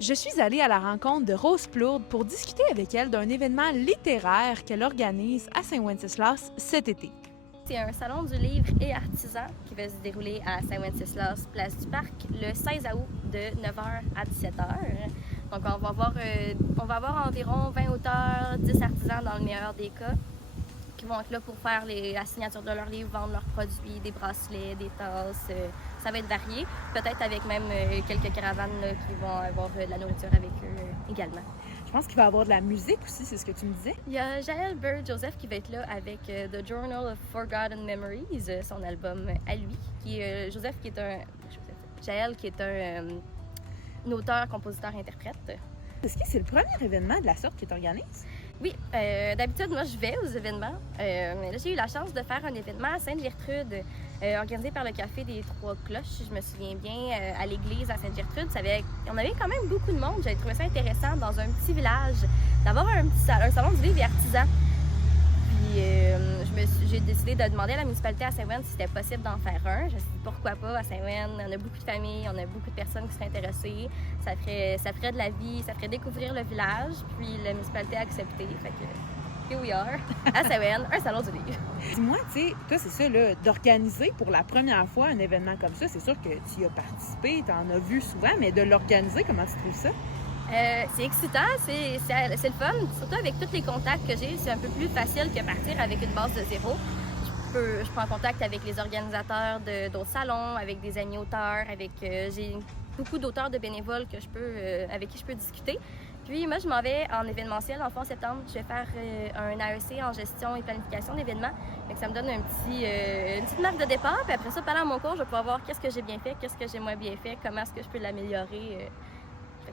Je suis allée à la rencontre de Rose Plourde pour discuter avec elle d'un événement littéraire qu'elle organise à Saint-Wenceslas cet été. C'est un salon du livre et artisan qui va se dérouler à Saint-Wenceslas, place du Parc, le 16 août de 9h à 17h. Donc on va avoir environ 20 auteurs, 10 artisans dans le meilleur des cas, qui vont être là pour faire la signature de leurs livres, vendre leurs produits, des bracelets, des tasses. Ça va être varié, peut-être avec même quelques caravanes là, qui vont avoir de la nourriture avec eux également. Je pense qu'il va y avoir de la musique aussi, c'est ce que tu me disais. Il y a Jaël Bird-Joseph qui va être là avec The Journal of Forgotten Memories, son album à lui, qui est Jaël qui est un auteur, compositeur, interprète. Est-ce que c'est le premier événement de la sorte qui est organisé? Oui, d'habitude, moi, je vais aux événements. Mais là, j'ai eu la chance de faire un événement à Sainte-Gertrude, organisé par le Café des Trois Cloches, si je me souviens bien, à l'église à Sainte-Gertrude. On avait quand même beaucoup de monde. J'avais trouvé ça intéressant, dans un petit village, d'avoir un salon du livre et artisan. Puis, j'ai décidé de demander à la municipalité à Saint-Wen si c'était possible d'en faire un. Je me suis dit, pourquoi pas, à Saint-Wen, on a beaucoup de familles, on a beaucoup de personnes qui seraient intéressées. Ça ferait de la vie, ça ferait découvrir le village. Puis la municipalité a accepté. Fait que, here we are, à Saint-Wen, un salon du livre. Dis-moi, tu sais, toi, c'est ça, là, d'organiser pour la première fois un événement comme ça, c'est sûr que tu y as participé, tu en as vu souvent, mais de l'organiser, comment tu trouves ça? C'est excitant, c'est le fun, surtout avec tous les contacts que j'ai, c'est un peu plus facile que partir avec une base de zéro. Je prends contact avec les organisateurs d'autres salons, avec des amis auteurs, j'ai beaucoup d'auteurs de bénévoles avec qui je peux discuter. Puis moi, je m'en vais en événementiel en fin septembre. Je vais faire un AEC en gestion et planification d'événements. Ça me donne une petite marque de départ. Puis après ça, pendant mon cours, je vais pouvoir voir qu'est-ce que j'ai bien fait, qu'est-ce que j'ai moins bien fait, comment est-ce que je peux l'améliorer.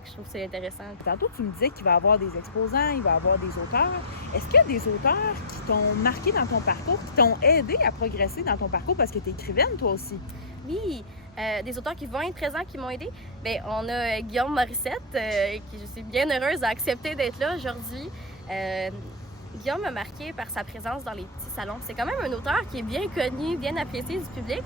Je trouve que c'est intéressant. Tantôt, tu me disais qu'il va y avoir des exposants, il va y avoir des auteurs. Est-ce qu'il y a des auteurs qui t'ont marqué dans ton parcours, qui t'ont aidé à progresser dans ton parcours parce que tu es écrivaine, toi aussi? Oui, des auteurs qui vont être présents, qui m'ont aidé. Bien, on a Guillaume Morissette, qui je suis bien heureuse d'accepter d'être là aujourd'hui. Guillaume m'a marqué par sa présence dans les petits salons. C'est quand même un auteur qui est bien connu, bien apprécié du public.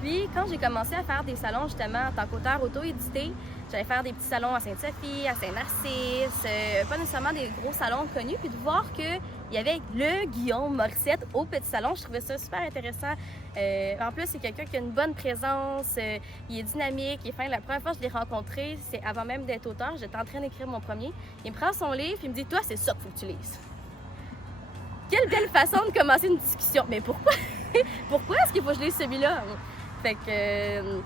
Puis, quand j'ai commencé à faire des salons, justement, en tant qu'auteur auto-édité, j'allais faire des petits salons à Sainte-Sophie, à Saint-Narcisse, pas nécessairement des gros salons connus. Puis de voir qu'il y avait le Guillaume Morissette au petit salon, je trouvais ça super intéressant. En plus, c'est quelqu'un qui a une bonne présence, il est dynamique, il est fin. La première fois que je l'ai rencontré, c'est avant même d'être auteur, j'étais en train d'écrire mon premier. Il me prend son livre, il me dit « Toi, c'est ça qu'il faut que tu lises. » Quelle belle façon de commencer une discussion. Mais pourquoi? Pourquoi est-ce qu'il faut que je lise celui-là? Fait que,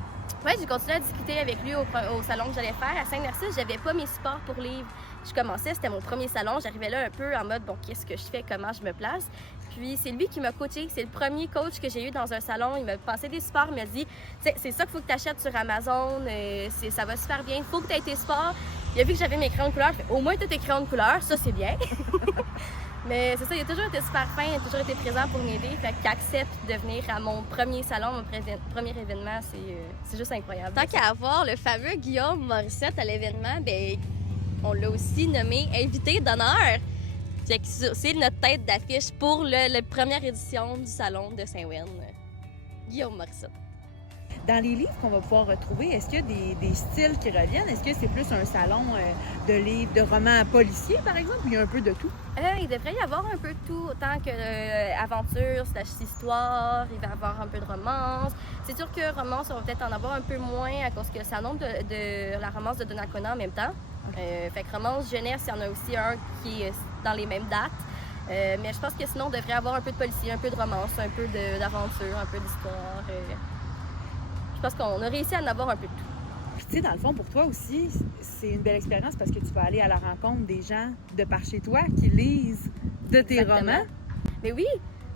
ouais, j'ai continué à discuter avec lui au salon que j'allais faire. À Saint-Narcisse, j'avais pas mes supports pour livres. Je commençais, c'était mon premier salon. J'arrivais là un peu en mode, bon, qu'est-ce que je fais, comment je me place. Puis c'est lui qui m'a coaché. C'est le premier coach que j'ai eu dans un salon. Il m'a passé des supports, il m'a dit, c'est ça qu'il faut que tu achètes sur Amazon. Ça va super bien. Il faut que tu aies tes supports. Il a vu que j'avais mes crayons de couleur. Au moins, tu as tes crayons de couleur. Ça, c'est bien. Mais c'est ça, il a toujours été super fin, il a toujours été présent pour m'aider. Fait qu'il accepte de venir à mon premier salon, mon premier événement, c'est juste incroyable. Tant qu'à avoir le fameux Guillaume Morissette à l'événement, ben, on l'a aussi nommé invité d'honneur. C'est notre tête d'affiche pour la première édition du salon de Saint-Wen. Guillaume Morissette. Dans les livres qu'on va pouvoir retrouver, est-ce qu'il y a des styles qui reviennent? Est-ce que c'est plus un salon de livres, de romans policiers, par exemple, ou il y a un peu de tout? Il devrait y avoir un peu de tout, autant que aventure, histoire, il va y avoir un peu de romance. C'est sûr que romance, on va peut-être en avoir un peu moins à cause que c'est un nombre de la romance de Donnacona en même temps. Fait que romance jeunesse, il y en a aussi un qui est dans les mêmes dates. Mais je pense que sinon, on devrait avoir un peu de policier, un peu de romance, un peu d'aventure, un peu d'histoire. Je pense qu'on a réussi à en avoir un peu de tout. Puis, tu sais, dans le fond, pour toi aussi, c'est une belle expérience parce que tu vas aller à la rencontre des gens de par chez toi qui lisent de tes romans. Mais oui,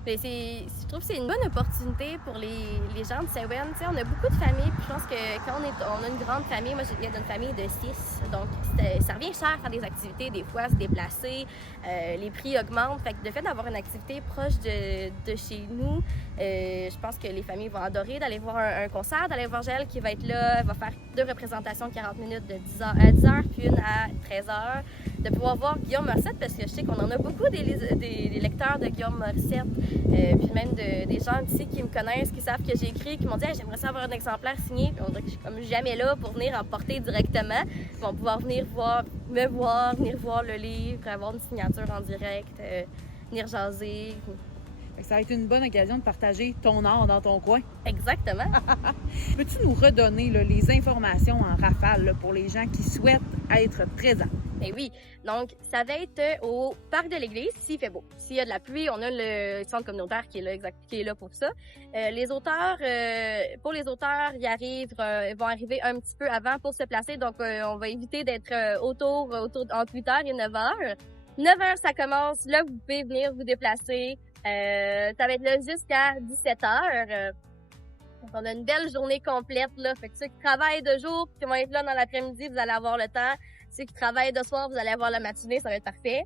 mais je trouve que c'est une bonne opportunité pour les gens de Saint-Wen. On a beaucoup de familles, puis je pense que quand on a une grande famille, moi je viens d'une famille de 6, donc ça revient cher faire des activités, des fois se déplacer, les prix augmentent. Fait que le fait d'avoir une activité proche de chez nous, je pense que les familles vont adorer d'aller voir un concert, d'aller voir Jaël qui va être là, elle va faire 2 représentations de 40 minutes de 10h à 10h, puis une à 13h. de pouvoir voir Guillaume Morissette, parce que je sais qu'on en a beaucoup des lecteurs de Guillaume Morissette, puis même des gens ici qui me connaissent, qui savent que j'ai écrit, qui m'ont dit hey, j'aimerais ça avoir un exemplaire signé, puis on dirait que je suis comme jamais là pour venir en porter directement. Ils vont pouvoir venir me voir, venir voir le livre, avoir une signature en direct, venir jaser. Fait que ça va être une bonne occasion de partager ton art dans ton coin. Exactement. Peux-tu nous redonner là, les informations en rafale là, pour les gens qui souhaitent être présents? Ben oui. Donc, ça va être au parc de l'église, s'il fait beau. S'il y a de la pluie, on a le centre communautaire qui est là pour ça. Les auteurs, pour les auteurs, ils vont arriver un petit peu avant pour se placer. Donc, on va éviter d'être autour entre 8h et 9h. 9h, ça commence. Là, vous pouvez venir vous déplacer. Ça va être là jusqu'à 17h. Donc, on a une belle journée complète, là. Fait que ceux qui travaillent de jour, qui vont être là dans l'après-midi, vous allez avoir le temps. Ceux qui travaillent de soir, vous allez avoir la matinée, ça va être parfait.